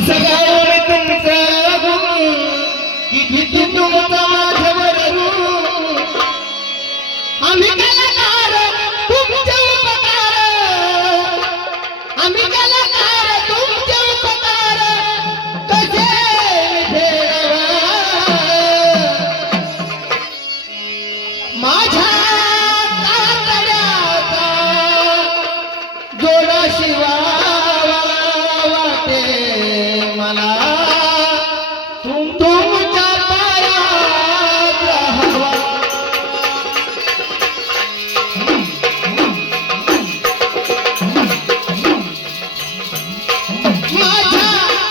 सगळं तुमचं गुण किती तुमचा माझ्यावर गुण आम्ही कलाकार तुमचे उपकार आम्ही कलाकार तुमचे उपकार कसे फेडावा माझ्या कातड्याचा जोडा शिवावा वाटे मला तुमच्या पायात राहावा माझ्या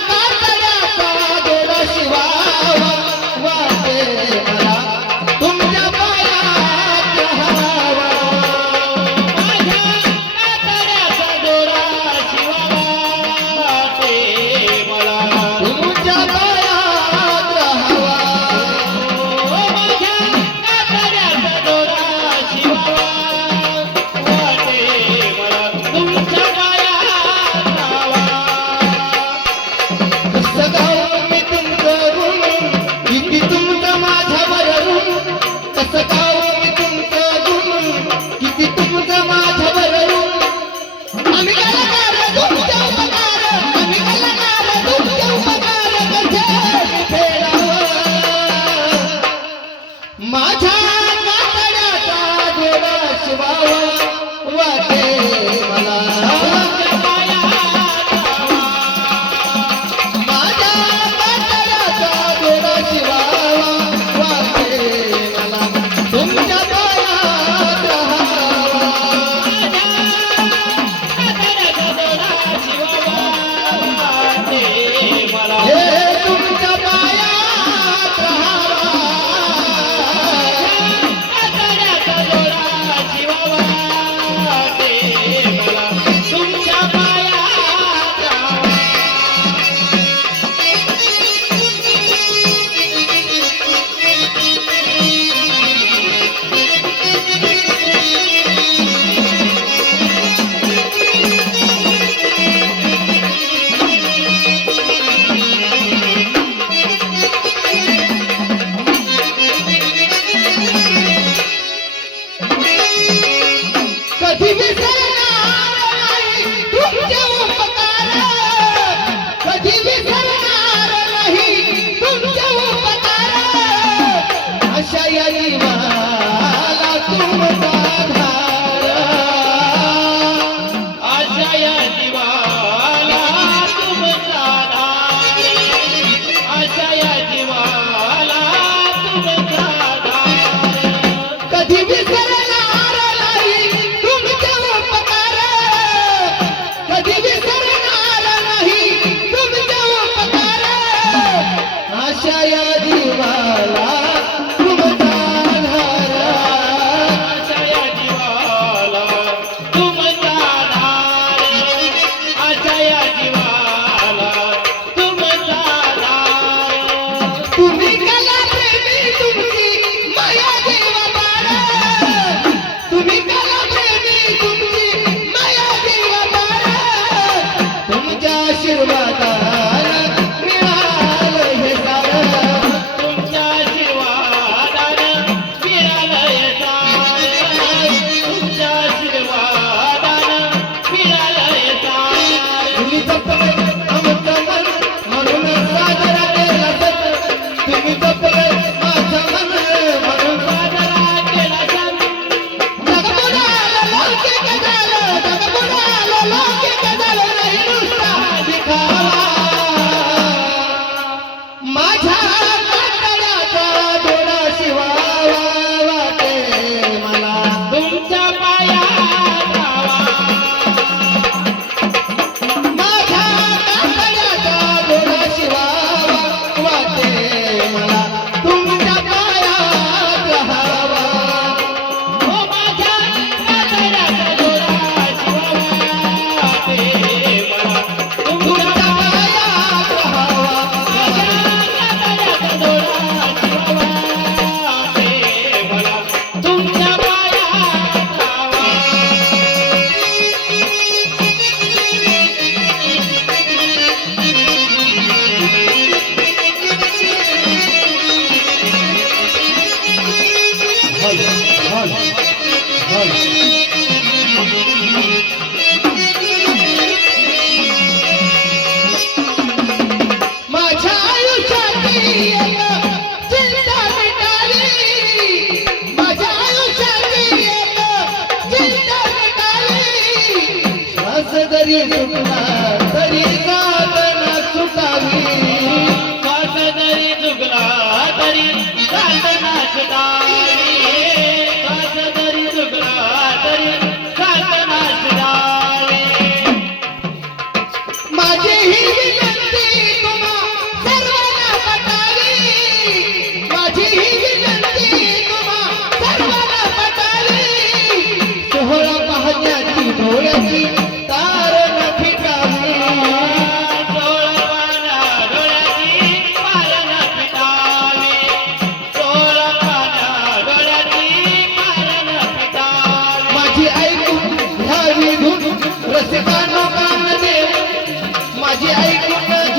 कातड्याचा जोडा शिवावा वाटे मला तुमच्या पायात राहावा माझ्या कातड्याचा जोडा शिवावा वाटे मला तुमच्या पायात राहावा माझ्या कातड्याचा जोडा शिवावा वाटे मला तुमच्या पायात राहावा कसं गाऊ मी तुमचं ऋण किती तुमचं माझ्यावर ऋण कसं गाऊ मी तुमचं गुण किती तुमचं माझ्यावर ऋण आम्ही कलाकार तुमचे उपकार आम्ही कलाकार तुमचे उपकार कसे फेडावं माझ्या कातड्याचा जोडा शिवावा वाटे मला तुमच्या पायात माझ्या कातड्याचा जोडा शिवावा वाटे मला तुमच्या पायात राहावा कातड्याचा जोडा शिवावा वाटे मला हे तुमच्या पायात राहावा कातड्याचा जोडा शिवावा वाटे मला तुमच्या पायात राहावा कधी विसरणार नाही तुमचे उपकार कधी विसरणार नाही तुमचे उपकार अशा या जीवाला तुमचा आधार अशा या जीवाला तुमचा आधार अशा या जीवाला तुमचा आधार कधी विसरणार नाही तुमचे उपकार कधी विसरणार नाही तुमचे उपकार अशा या जीवाला तुमचा आधार अशा या जीवाला तुमचा आधार अशा या जीवाला तुमचा आधार तुम्ही कला प्रेमी तुमची माया देवदार तुम्ही कला प्रेमी तुमची माया देवदार तुमच्या आशीर्वादानं मिळालं हे सारं तुमच्या आशीर्वादानं मिळालं हे सारं तुमच्या आशीर्वादानं मिळालं हे सारं तुम्ही जपले आमचं मन म्हणून साजरा केला सण तुम्ही जपले माझं मन म्हणून साजरा केला सण जगमुडाला लौकिक झालं जगमुडाला लौकिक झालं नाही नुसता दिखावा माझ्या कातड्याचा जोडा शिवावा वाटे मला तुमच्या पायात राहावा माझ्या कातड्याचा जोडा शिवावा वाटे मला तुमच्या पायात राहावा हो माझ्या कातड्याचा जोडा शिवावा वाटे मला तुमच्या पायात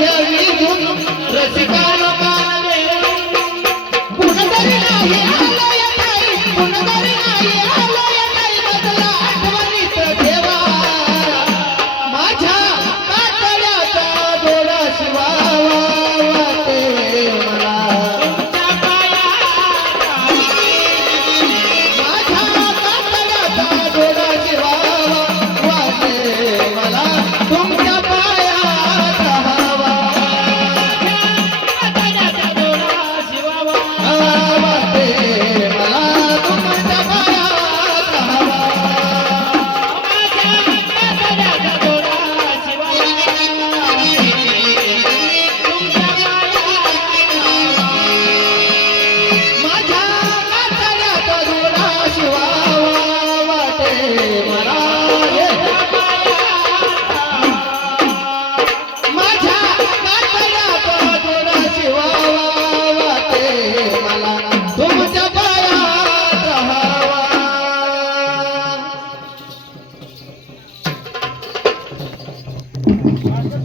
घ्यावी